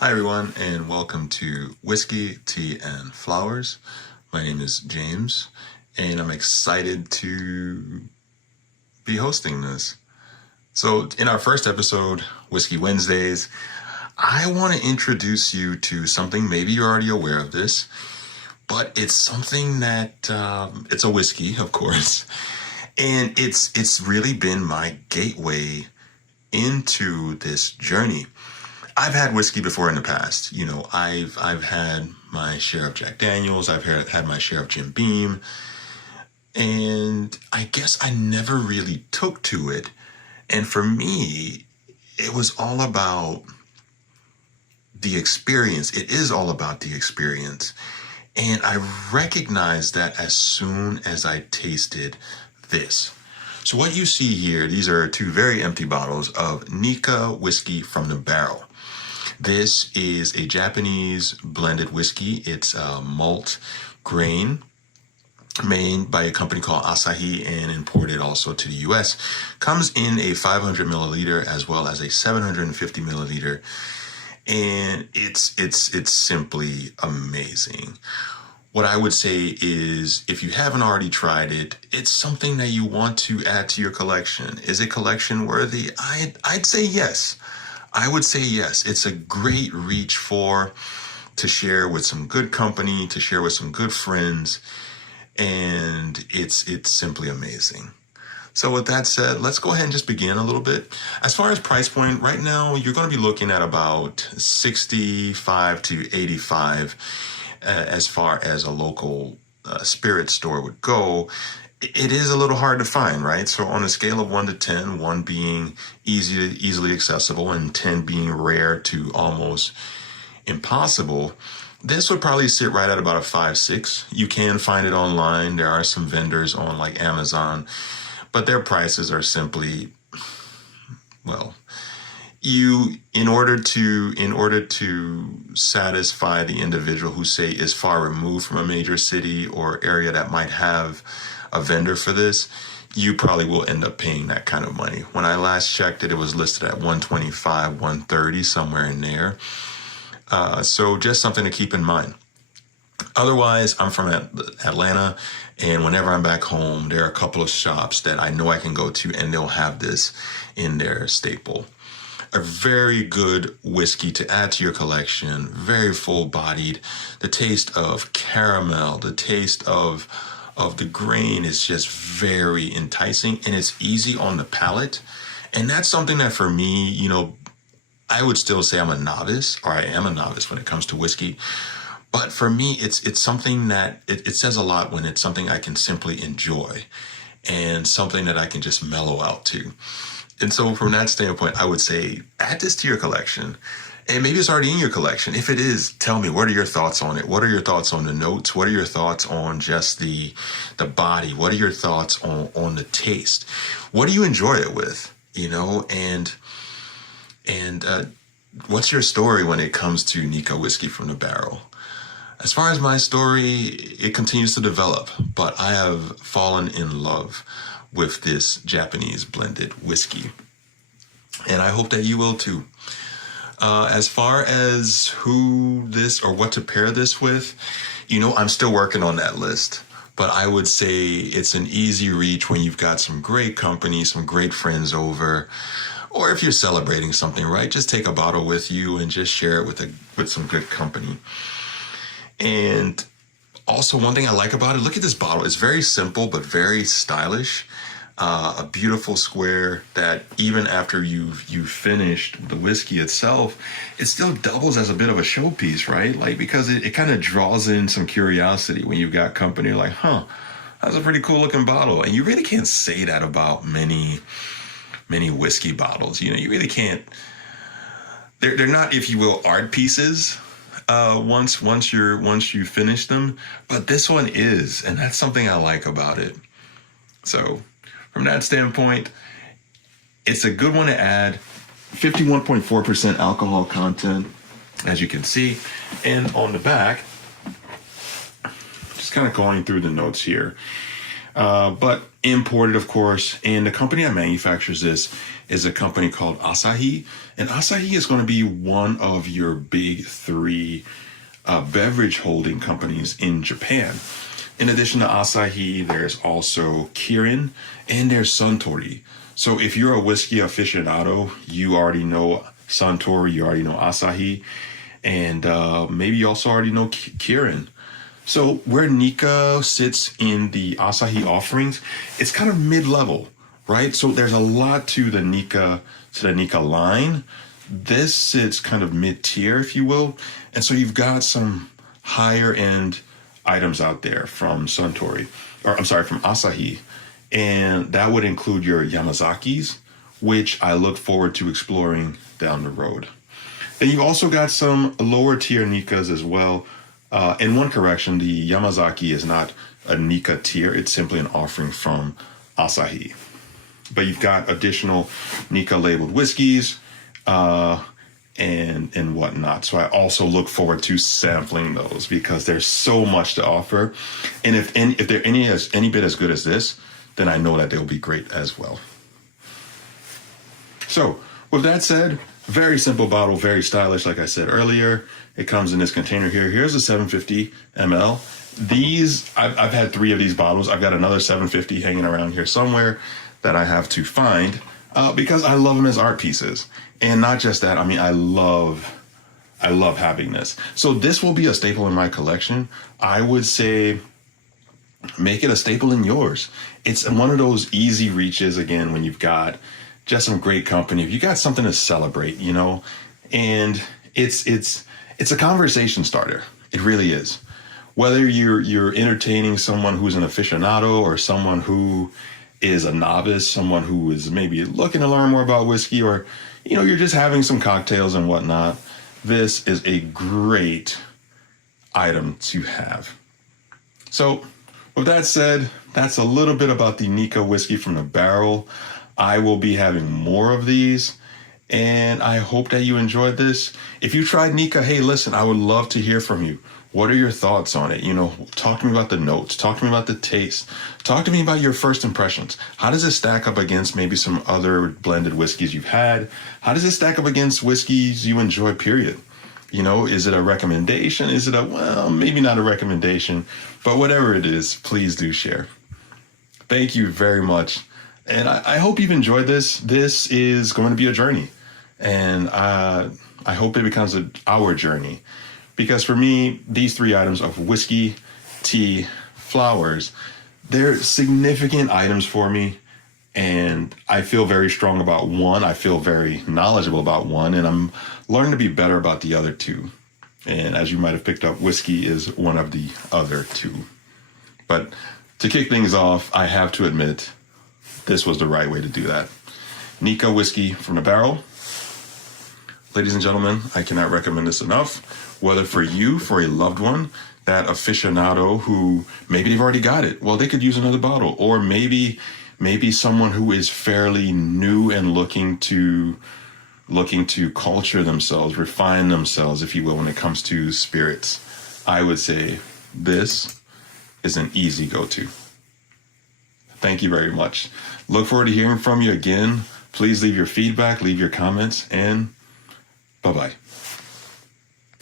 Hi everyone, and welcome to Whiskey, Tea, and Flowers. My name is James, and I'm excited to be hosting this. So in our first episode, Whiskey Wednesdays, I want to introduce you to something, maybe you're already aware of this, but it's something that, it's a whiskey, of course, and it's really been my gateway into this journey. I've had whiskey before in the past. You know, I've had my share of Jack Daniels. I've had my share of Jim Beam. And I guess I never really took to it. And for me, it was all about the experience. It is all about the experience. And I recognized that as soon as I tasted this. So what you see here, these are two very empty bottles of Nikka Whiskey from the barrel. This is a Japanese blended whiskey. It's a malt grain made by a company called Asahi and imported also to the US. Comes in a 500 milliliter as well as a 750 milliliter. And it's simply amazing. What I would say is, if you haven't already tried it, it's something that you want to add to your collection. Is it collection worthy? I'd say yes. I would say yes. It's a great reach to share with some good company, to share with some good friends, and it's simply amazing. So with that said, let's go ahead and just begin a little bit. As far as price point, right now you're going to be looking at about 65 to 85 as far as a local spirit store would go. It is a little hard to find, right? So on a scale of 1 to 10, 1 being easily accessible and 10 being rare to almost impossible, this would probably sit right at about a 5, 6. You can find it online. There are some vendors on like Amazon, but their prices are simply, well, in order to satisfy the individual who, say, is far removed from a major city or area that might have a vendor for this, you probably will end up paying that kind of money. When I last checked it, it was listed at 125, 130, somewhere in there. So just something to keep in mind. Otherwise, I'm from Atlanta, and whenever I'm back home, there are a couple of shops that I know I can go to, and they'll have this in their staple. A very good whiskey to add to your collection, very full-bodied. The taste of caramel, the taste of the grain is just very enticing, and it's easy on the palate. And that's something that for me, you know, I would still say I'm a novice, or I am a novice when it comes to whiskey. But for me, it's something that it says a lot when it's something I can simply enjoy and something that I can just mellow out to. And so from that standpoint, I would say add this to your collection. And maybe it's already in your collection. If it is, tell me, what are your thoughts on it? What are your thoughts on the notes? What are your thoughts on just the body? What are your thoughts on the taste? What do you enjoy it with? You know, and what's your story when it comes to Nikka Whiskey from the barrel? As far as my story, it continues to develop, but I have fallen in love with this Japanese blended whiskey. And I hope that you will too. As far as who this or what to pair this with, you know, I'm still working on that list. But I would say it's an easy reach when you've got some great company, some great friends over. Or if you're celebrating something, right? Just take a bottle with you and just share it with some good company. And also, one thing I like about it, look at this bottle. It's very simple, but very stylish. A beautiful square that even after you've finished the whiskey itself, it still doubles as a bit of a showpiece, right? Like, because it kind of draws in some curiosity when you've got company. You're like, huh, that's a pretty cool looking bottle. And you really can't say that about many whiskey bottles. You know, you really can't. They're not, if you will, art pieces. Once you finish them, but this one is, and that's something I like about it. So from that standpoint, it's a good one to add. 51.4% alcohol content, as you can see, and on the back, just kind of going through the notes here. but imported, of course. And the company that manufactures this is a company called Asahi. And Asahi is going to be one of your big three beverage holding companies in Japan. In addition to Asahi, there's also Kirin and there's Suntory. So if you're a whiskey aficionado, you already know Suntory, you already know Asahi, and maybe you also already know Kirin. So where Nikka sits in the Asahi offerings, it's kind of mid-level, right? So there's a lot to the Nikka line. This sits kind of mid-tier, if you will. And so you've got some higher end items out there from Suntory, or I'm sorry, from Asahi. And that would include your Yamazakis, which I look forward to exploring down the road. Then you've also got some lower tier Nikkas as well. And one correction, the Yamazaki is not a Nikka tier. It's simply an offering from Asahi. But you've got additional Nikka labeled whiskeys and whatnot. So I also look forward to sampling those because there's so much to offer. And if they're any bit as good as this, then I know that they'll be great as well. So with that said, very simple bottle, very stylish. Like I said earlier, it comes in this container here. Here's a 750 ml. These, I've had 3 of these bottles. I've got another 750 hanging around here somewhere that I have to find because I love them as art pieces. And not just that, I mean, I love having this. So this will be a staple in my collection. I would say make it a staple in yours. It's one of those easy reaches, again, when you've got just some great company. If you got something to celebrate, you know, and it's a conversation starter. It really is. Whether you're entertaining someone who's an aficionado or someone who is a novice, someone who is maybe looking to learn more about whiskey, or, you know, you're just having some cocktails and whatnot, this is a great item to have. So with that said, that's a little bit about the Nikka whiskey from the barrel. I will be having more of these, and I hope that you enjoyed this. If you tried Nikka, hey, listen, I would love to hear from you. What are your thoughts on it? You know, talk to me about the notes. Talk to me about the taste. Talk to me about your first impressions. How does it stack up against maybe some other blended whiskeys you've had? How does it stack up against whiskeys you enjoy, period? You know, is it a recommendation? Is it well, maybe not a recommendation, but whatever it is, please do share. Thank you very much. And I hope you've enjoyed this. This is going to be a journey. And I hope it becomes our journey. Because for me, these 3 items of whiskey, tea, flowers, they're significant items for me. And I feel very strong about one. I feel very knowledgeable about one. And I'm learning to be better about the other 2. And as you might have picked up, whiskey is one of the other 2. But to kick things off, I have to admit, this was the right way to do that. Nikka whiskey from the barrel. Ladies and gentlemen, I cannot recommend this enough. Whether for you, for a loved one, that aficionado who maybe they've already got it. Well, they could use another bottle. Or maybe someone who is fairly new and looking to culture themselves, refine themselves, if you will, when it comes to spirits. I would say this is an easy go-to. Thank you very much. Look forward to hearing from you again. Please leave your feedback, leave your comments, and bye-bye.